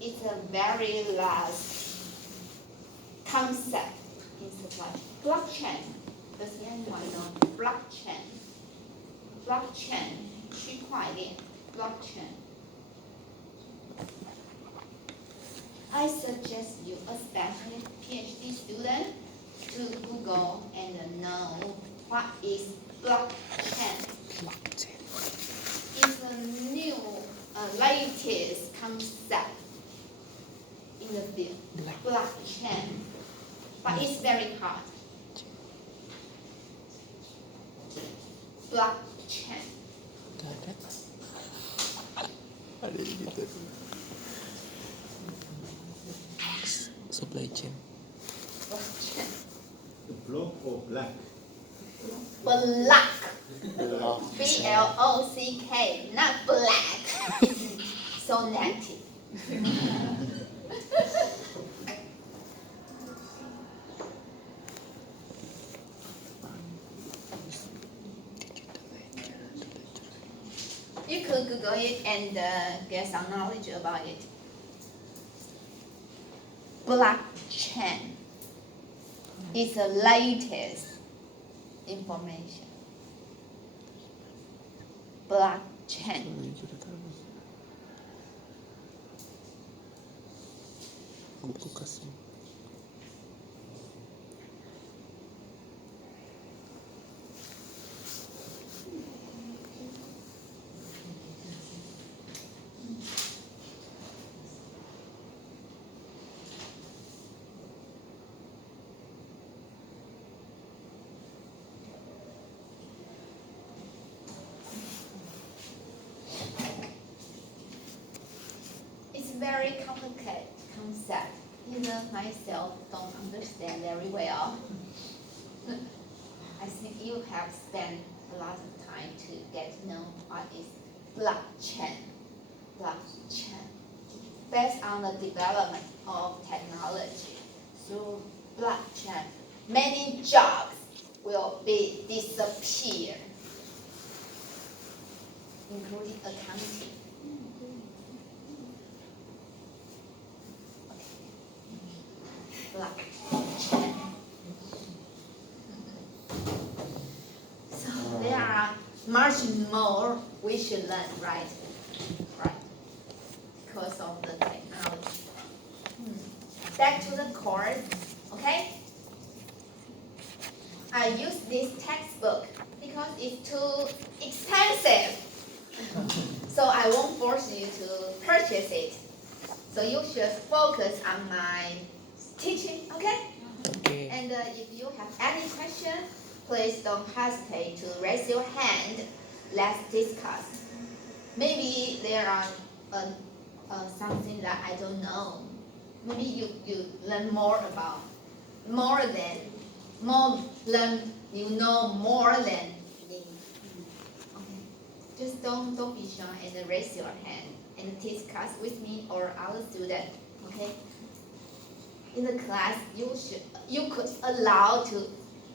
It's a very last concept in supply. Blockchain. Does anyone know blockchain? Blockchain, 区块链 blockchain. I suggest you, especially PhD student, to Google and know what is blockchain. It's a new, latest concept in the field, blockchain, but it's very hard. Blockchain. Ada gitu. Supply chain. Blockchain. The block or black? Black. B-L-O-C-K, not black. So negative. You could Google it and get some knowledge about it. Blockchain is the latest information. Blockchain. Aku kasih. It's very complicated concept. Even myself don't understand very well. I think you have spent a lot of time to get to know what is blockchain. Blockchain. Based on the development of technology through blockchain, many jobs will be disappear, including accounting. Blockchain. So there are much more we should learn, right? Right. Because of the technology. Back to the course, okay? I use this textbook because it's too expensive. So I won't force you to purchase it. So you should focus on my teaching, okay? Okay. And if you have any question, please don't hesitate to raise your hand. Let's discuss. Maybe there are something that I don't know. Maybe you learn more about, you know more than me. Okay. Just don't be shy and raise your hand and discuss with me or our student. Okay. In the class, you could allow to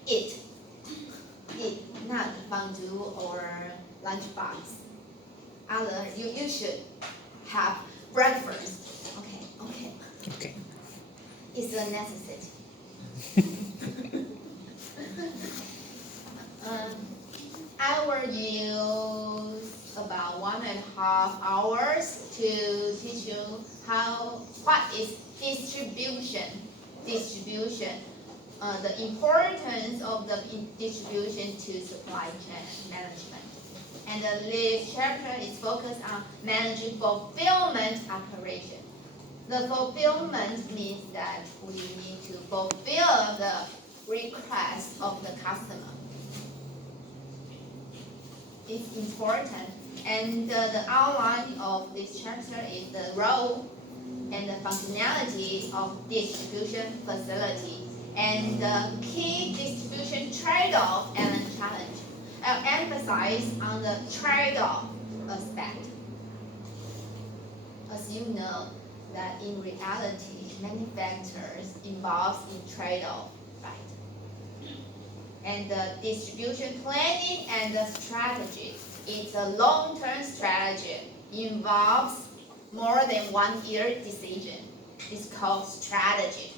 eat, not fondue or lunchbox. You should have breakfast. Okay. Okay. It's a necessity. I will use about 1.5 hours to teach you what is distribution, the importance of the distribution to supply chain management. And this chapter is focused on managing fulfillment operation. The fulfillment means that we need to fulfill the request of the customer. It's important. And the outline of this chapter is the role and the functionality of distribution facility and the key distribution trade-off and challenge. I'll emphasize on the trade-off aspect. As you know, that in reality, many factors involved in trade-off, right? And the distribution planning and the strategy. It's a long-term strategy, involves more than 1 year decision. It's called strategy.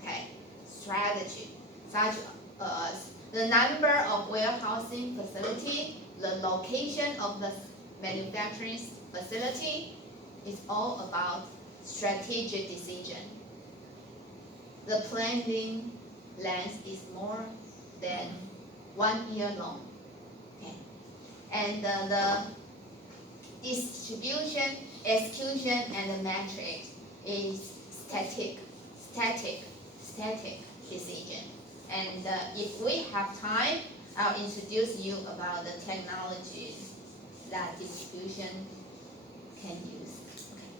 Okay, strategy, such as the number of warehousing facility, the location of the manufacturing facility, is all about strategic decision. The planning length is more than 1 year long. Okay, and the distribution, execution, and the metrics is static decision. And if we have time, I'll introduce you about the technologies that distribution can use. Okay.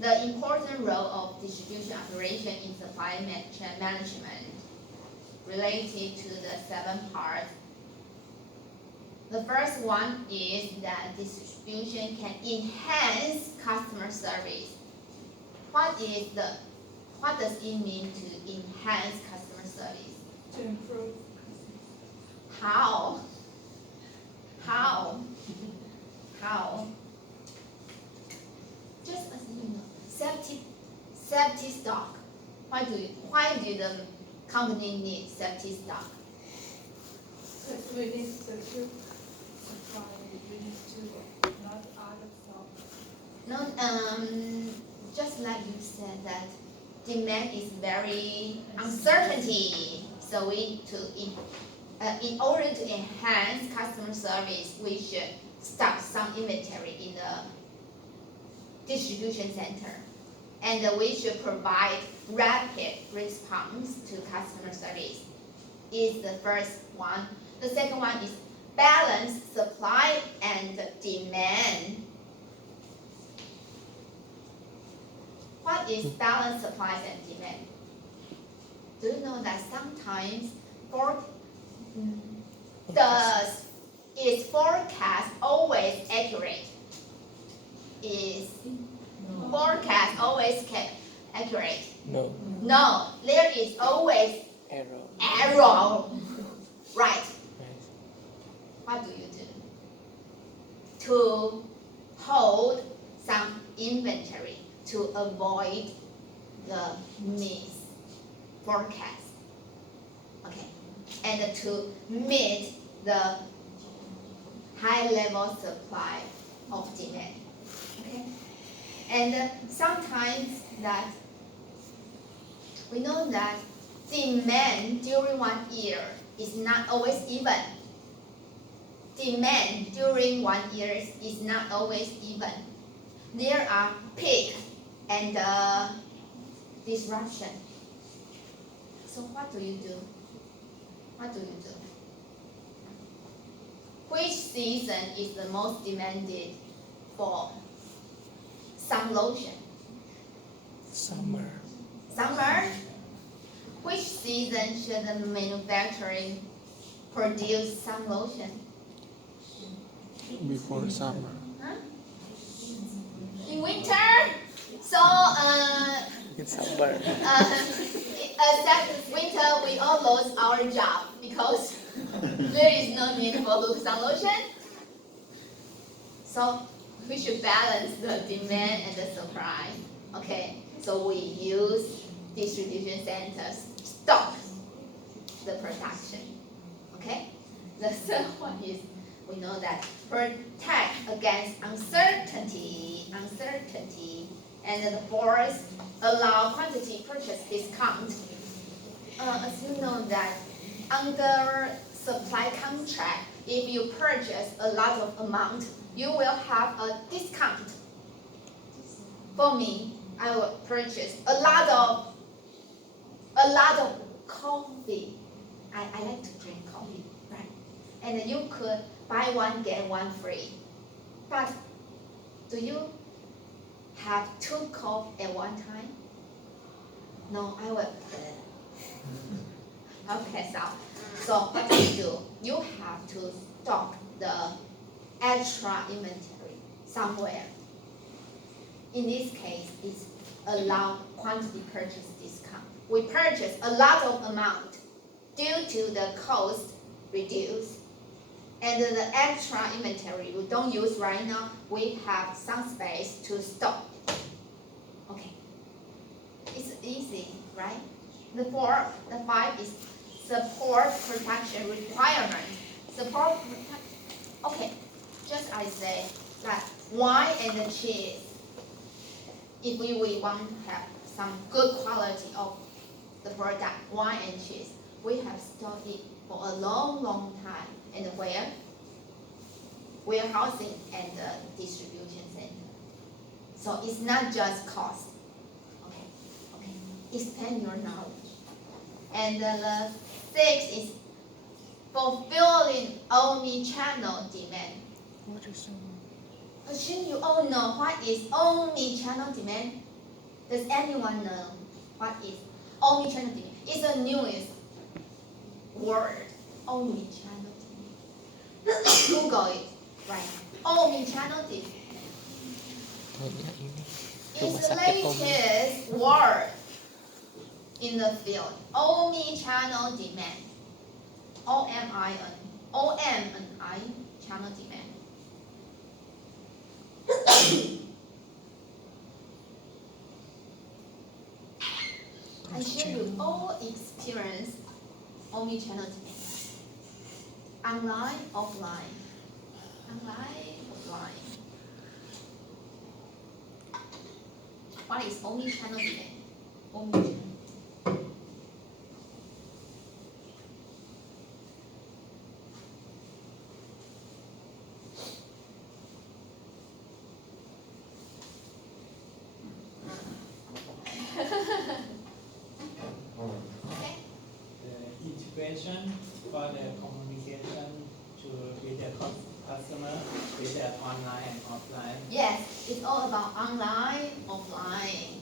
The important role of distribution operation in supply management related to the 7 parts. The first one is that distribution can enhance customer service. What does it mean to enhance customer service? To improve. How? Just as you know, safety stock. Why do the company need safety stock? Because we need to secure supply, we need to not other stock. No, just like you said that demand is very uncertainty. So in order to enhance customer service, we should stock some inventory in the distribution center. And we should provide rapid response to customer service. Is the first one. The second one is balance supply and demand. What is balance supply and demand? Do you know that sometimes is forecast always accurate? Is forecast always accurate? No. No, there is always Error. Right. Right. What do you do? To hold some inventory to avoid the miss forecast. Okay. And to meet the high level supply of demand. Okay. And sometimes that we know that demand during 1 year is not always even. Demand during 1 year is not always even. There are peak and disruption. So what do you do? Which season is the most demanded for sun lotion? Summer. Summer? Which season should the manufacturing produce sun lotion? Before summer. Huh? In winter? So, In summer. except winter, we all lost our job because there is no need for sun lotion. So, we should balance the demand and the supply. Okay, so we use distribution centers stock the production. Okay, the third one is we know that protect against uncertainty, and the fourth allow quantity purchase discount. As you know that under supply contract, if you purchase a lot of amount, you will have a discount. For me, I will purchase a lot of coffee. I like to drink coffee, right? And you could buy one get one free. But do you have 2 coffee at one time? No, I will. Okay, so what do you do? You have to stock the extra inventory somewhere. In this case, it's allow quantity purchase discount. We purchase a lot of amount due to the cost reduce And the extra inventory we don't use right now, we have some space to store. Okay. It's easy, right? The 5 is support protection requirement. Support protection. Okay, just I say that wine and the cheese. If we want to have some good quality of the product, wine and cheese, we have stored it for a long time. And where? Warehousing and distribution center. So it's not just cost. Okay. Expand your knowledge. And the 6 is fulfilling omni-channel demand. What is Assume you all know what is omni-channel demand. Does anyone know what is omni-channel demand? It's the newest word, omni-channel demand. Google it right now. Omni-channel demand. It's the latest word in the field. Omni-channel demand. O-M-N-I, channel demand. I'm sure you all experience omni-channel demand. Online, offline. Online, offline. What is omni-channel demand? Omni-channel. Okay. The integration for the communication to with the customer with the online and offline. Yes, it's all about online, offline.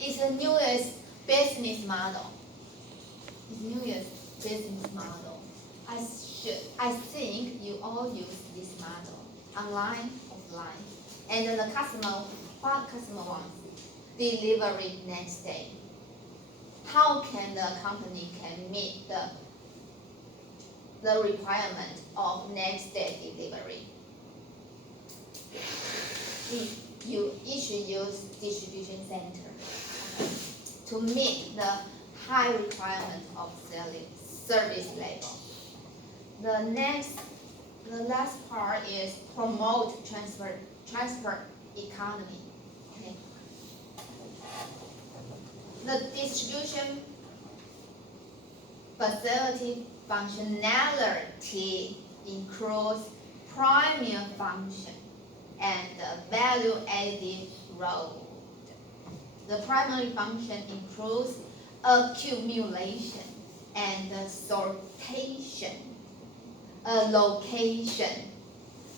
It's the newest business model. It's newest business model. I think you all use this model, online, offline. And the customer, what customer wants? Delivery next day. How can the company can meet the requirement of next day delivery? You should use distribution center to meet the high requirement of service level. The last part is promote transfer economy. Okay. The distribution facility functionality includes primary function and value-added role. The primary function includes accumulation and sortation, allocation,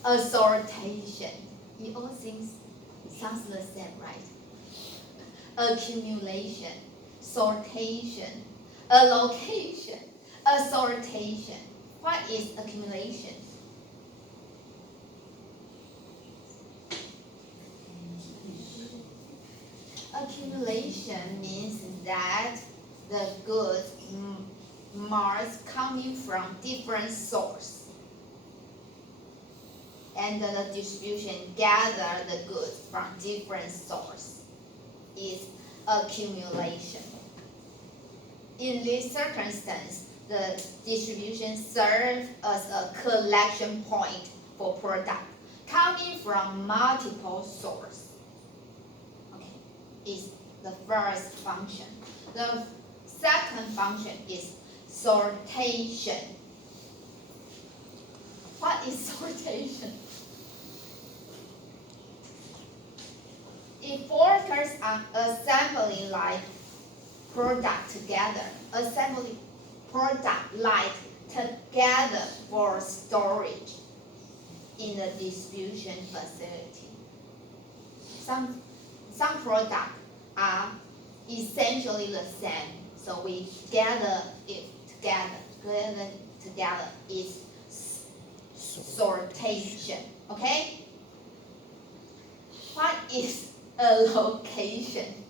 assortation. It all sounds the same, right? Accumulation, sortation, allocation, assortation. What is accumulation? Accumulation means that the goods must coming from different source, and the distribution gather the goods from different source is accumulation. In this circumstance, the distribution serves as a collection point for product coming from multiple sources. Is the first function. The second function is sortation. What is sortation? It focuses on assembling like product together, assembling product like together for storage in the distribution facility. Some products are essentially the same, so we gather it together is sortation. Okay? What is allocation?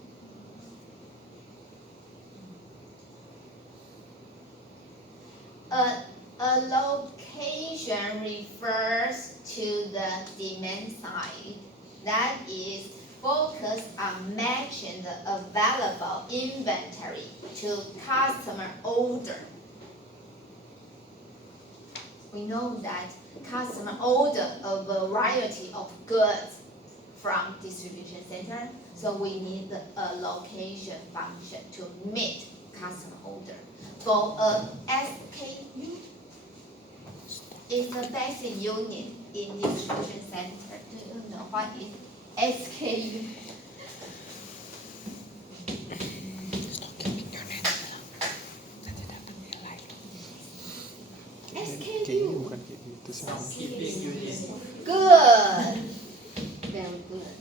Allocation distribution refers to the demand side that is focused on matching the available inventory to customer order. We know that customer order a variety of goods from distribution center, so we need the allocation function to meet customer order. For a SKU, it's the basic unit in distribution center. Do you know what is SKU? Kayaknya SKU. bukan kayak gitu sih. Keeping unit. Good. Very good.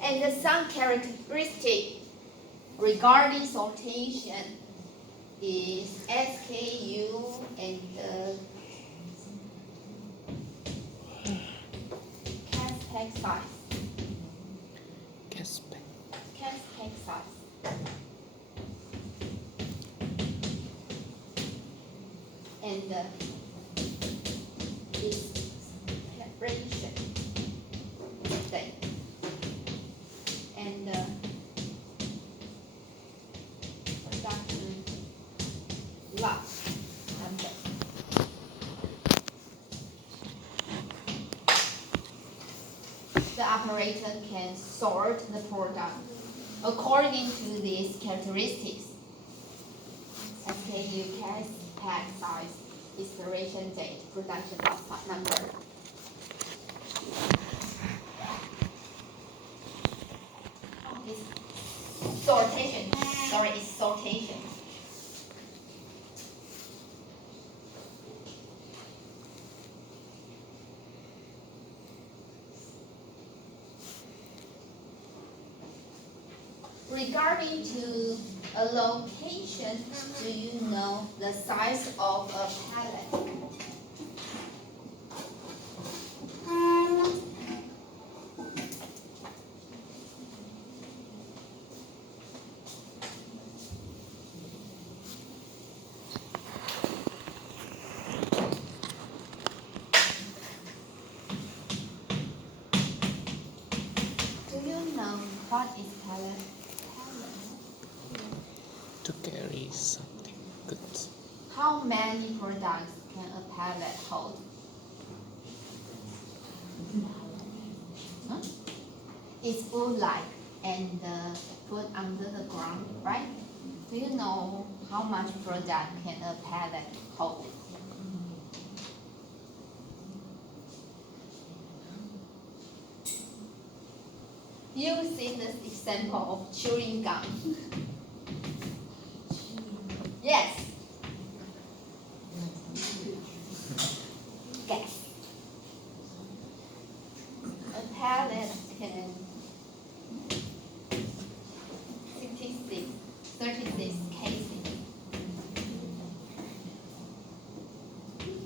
And some characteristic regarding sortation is SKU and cast pack size. Cashback. Cast pack size. And its preparation date. And production lot number. The operator can sort the product according to these characteristics. SKU, case, pack size, expiration date, production lot number. It's sortation. Sorry, it's sortation. Regarding to allocation, do you know the size of a pallet? Do you know what is pallet? To carry something good. How many products can a pallet hold? Huh? It's food-like and put under the ground, right? Do you know how much product can a pallet hold? Using this example of chewing gum. Yes. Guess. A pallet can 36 cases.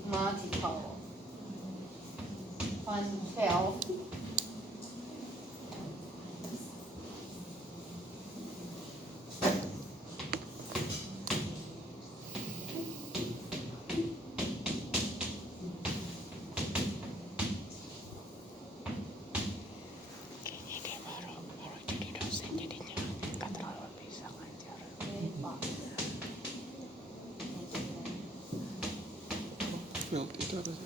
Multiple. 112. Kayaknya dia baru jadi dosen jadinya nggak terlalu bisa ngajar. Field itu apa sih?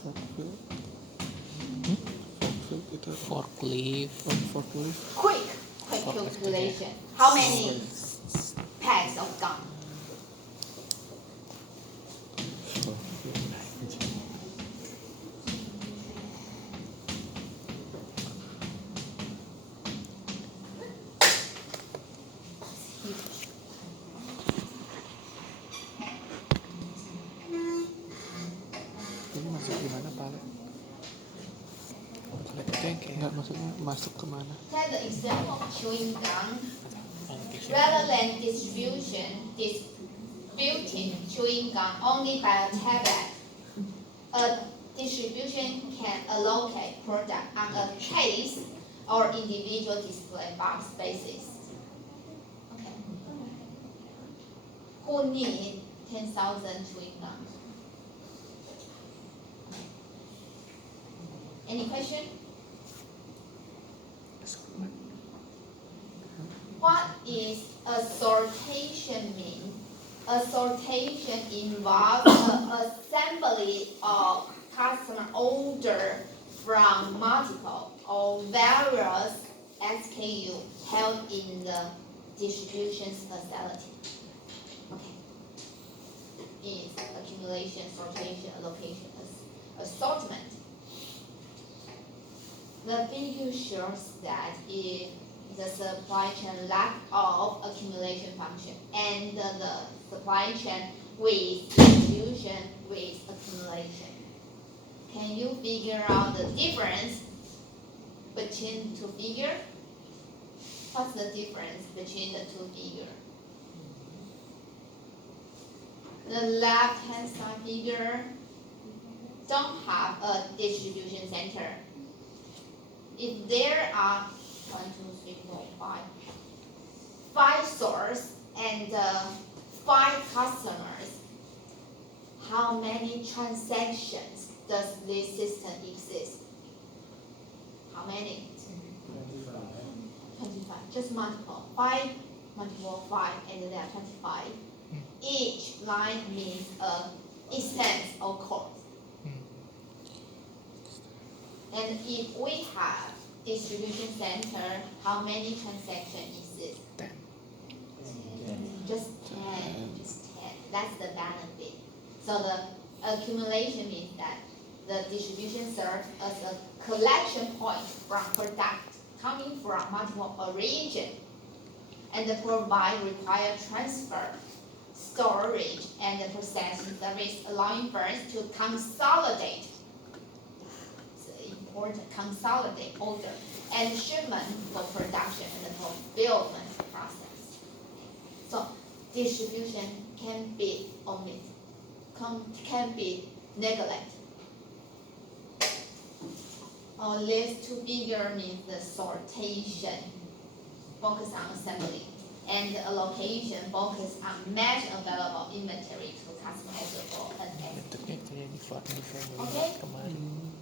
Forklift. Forklift itu apa? Forklift. Forklift. Quick calculation. How many packs of gum? Ini masuk gimana palet? Palet itu yang kayak nggak maksudnya masuk kemana? Take the example of chewing gum. Foundation. Rather than distributing chewing gum only by a tablet, A distribution can allocate product on a case or individual display box basis. Okay. Who need 10,000 chewing gum? Any question? What is assortation mean? Assortation involves the assembly of customer order from multiple or various SKU held in the distribution facility. Okay. Is accumulation, sortation, allocation, assortment. The figure shows that if the supply chain lack of accumulation function and the supply chain with distribution with accumulation. Can you figure out the difference between two figures? What's the difference between the two figures? The left-hand side figure don't have a distribution center. If there are 1, 2, 3, 4, 5 stores and 5 customers, how many transactions does this system exist? How many? 25. Just multiple. 5 multiple 5 and there are 25. Each line means expense or cost. And if we have distribution center, how many transactions exist? 10. Just 10. Just 10. That's the benefit. So the accumulation means that the distribution serves as a collection point from product coming from multiple origin and provide required transfer, storage, and processing service, allowing firms to consolidate. Important consolidate order and shipment for production and fulfillment process. So distribution can be omitted, can be neglected. List two figure means the sortation, focus on assembly, and the allocation focus on match available inventory to customizable and Bentuknya kayak di form Okay. kemarin.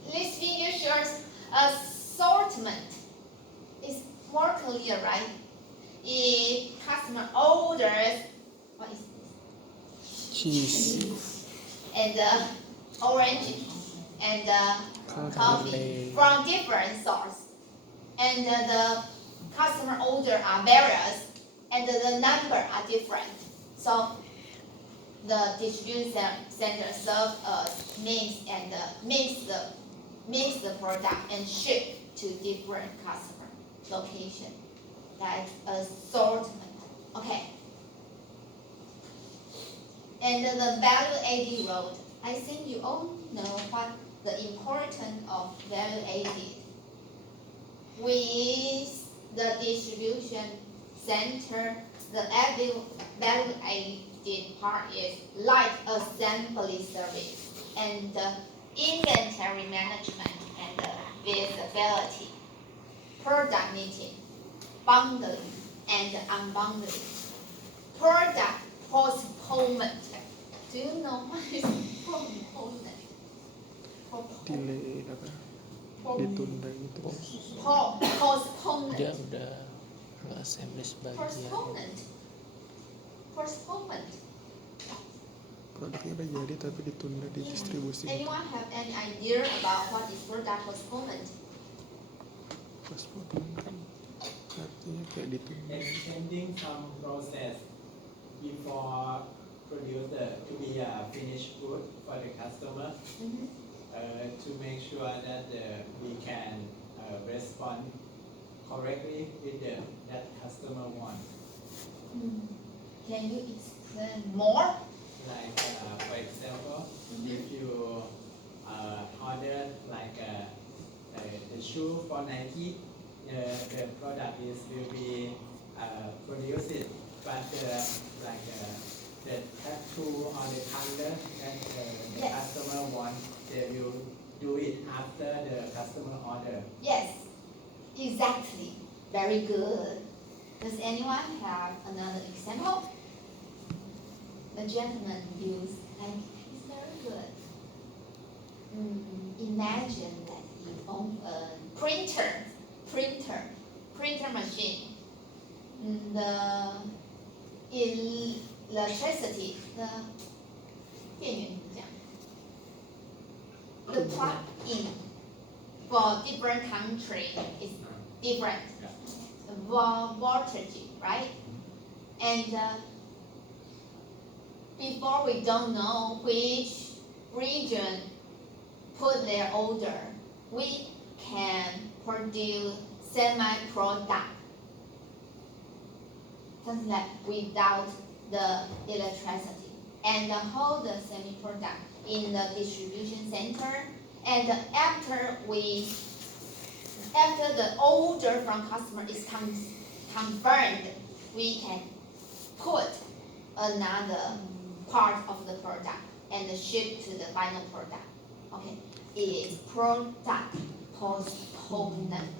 This figure shows assortment. It's more clear, right? If customer orders, what is this? Cheese. And orange and coffee from different stores, and the customer order are various, and the number are different. So the distribution center serves as mix and mix the product and ship to different customer location. That's assortment. Okay. And the value added road. I think you all know what the importance of value added. With the distribution center, the value added part is like assembly service and inventory management and visibility, product meeting, bundling and unbundling, product postponement. Do you know what is postponement? Delay apa? Ditunda gitu. Postponement. Dia udah assembly sebagian. Postponement. Produknya udah jadi tapi ditunda di distribusi. Anyone have any idea about what is product postponement? Postponement kan artinya kayak ditunda. Extending some process before produce to be a finished good for the customer. To make sure that we can respond correctly with that customer want. Can you explain more? Like for example, if you order like the shoe for Nike, the product will be produced, but like the tattoo or the color that the Yes. customer wants, they will do it after the customer order. Yes, exactly. Very good. Does anyone have another example? The gentleman used, like, it's very good. Imagine that you own a printer machine. The electricity, the plug-in for different country is different. Voltage, right? And before we don't know which region put their order, we can produce semi-product, something like without the electricity, and hold the semi-product in the distribution center. And after the order from customer is confirmed, we can put another part of the product and ship to the final product. Okay, it's product postponement.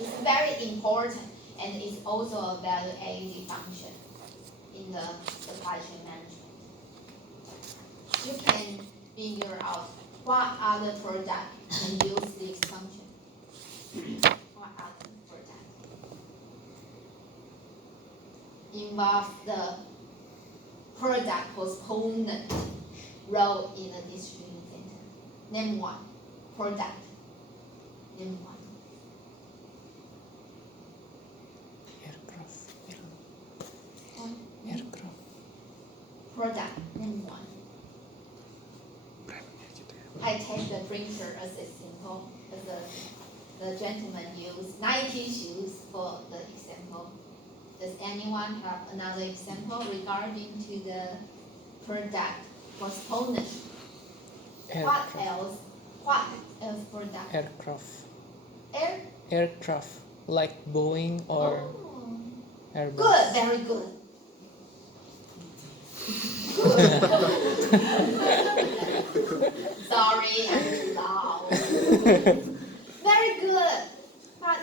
It's very important, and it's also a value-added function in the supply chain management. You can figure out what other product can use this function. What other product involve the product postponement role in the distribution center? Name one product. Name one. Aircraft. Product. Name one. I take the printer as a simple, as the gentleman used Nike shoes for the example. Does anyone have another example regarding to the product postponement? What else? What else product? Aircraft. Air? Aircraft. Like Boeing or Oh. Airbus. Good, very good. Sorry, I'm too loud. Very good. But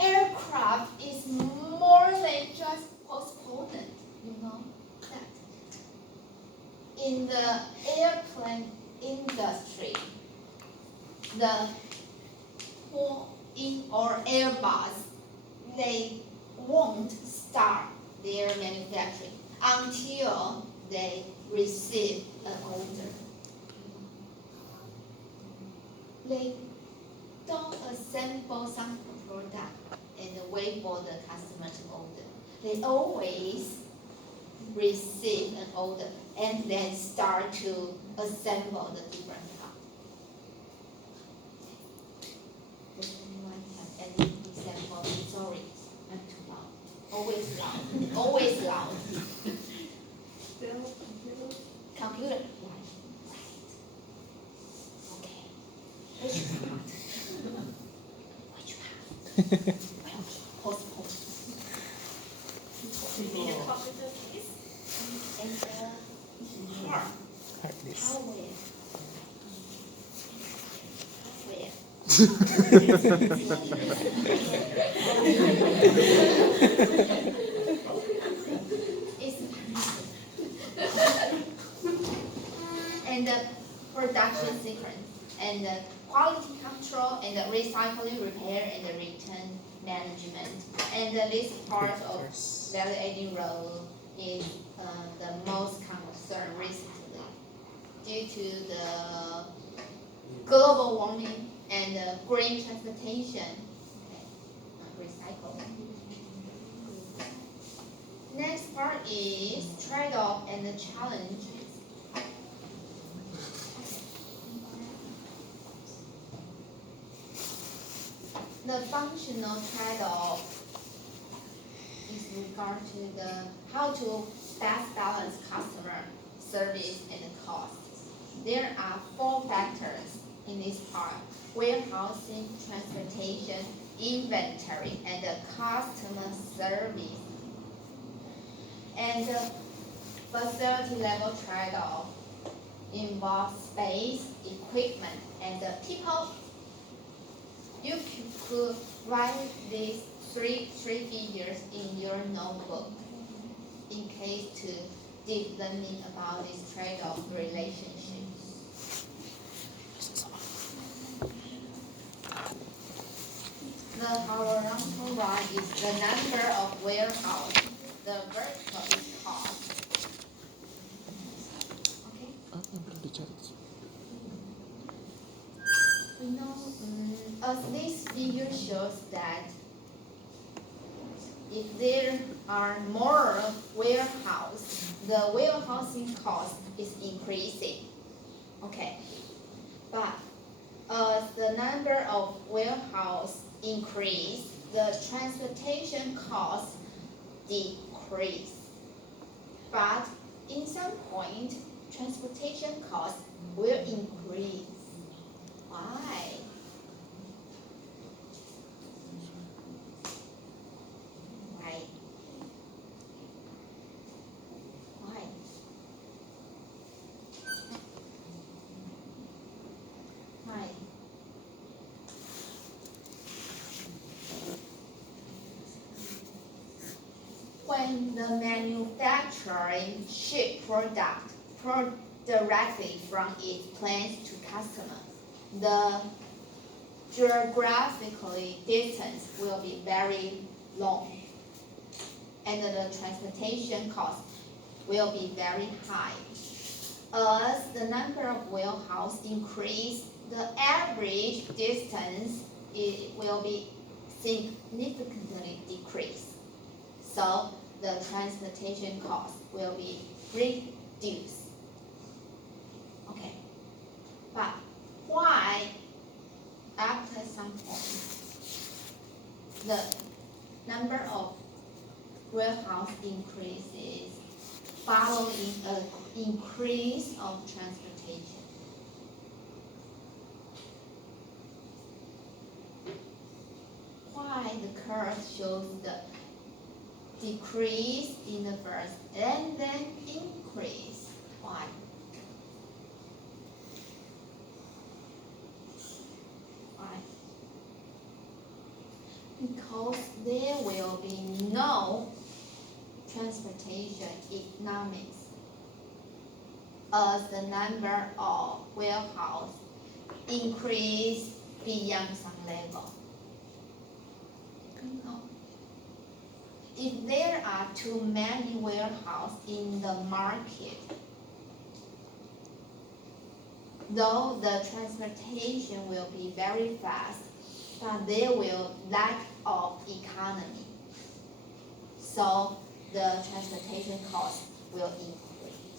aircraft is more than just postponement, you know that. In the airplane industry, the Boeing or Airbus, they won't start their manufacturing until they receive an order. They don't assemble some product and wait for the customer to order. They always receive an order and then start to assemble the different parts. Does anyone have any example? Sorry, I'm too loud. Always loud. Always loud. Still, computer. Computer. Right. Okay. Which part? Which part? Well, postpone. You need a computer case? And the heart. Hard disk. Hardware. And the production sequence, and the quality control, and the recycling, repair, and the return management. And this part of value-adding role is the most concern recently due to the global warming and the green transportation. Okay. Recycle. Next part is trade-off and the challenges. The functional trade-off is regard to the how to best balance customer service and cost. There are 4 factors in this part: warehousing, transportation, inventory, and customer service. And facility level trade-off involves space, equipment, and people. You could write these three figures in your notebook in case to deep learning about this trade-off relationship. The horizontal line is the number of warehouse. The vertical is cost. Okay? belum dicari. We know, as this figure shows that if there are more warehouse, the warehousing cost is increasing. Okay, but as the number of warehouse increase, the transportation cost decrease. But in some point, transportation cost will increase. Why? Why? Why? Why? When the manufacturing ship product directly from its plants to customer, the geographically distance will be very long, and the transportation cost will be very high. As the number of warehouse increase, the average distance will be significantly decreased. So the transportation cost will be reduced. Okay, but why after some point the number of warehouse increases following an increase of transportation? Why the curve shows the decrease in the first and then increase? Why? Why? Because there will be no transportation economics as the number of warehouse increase beyond some level. No. If there are too many warehouses in the market, though the transportation will be very fast, but there will lack of economy. So the transportation cost will increase.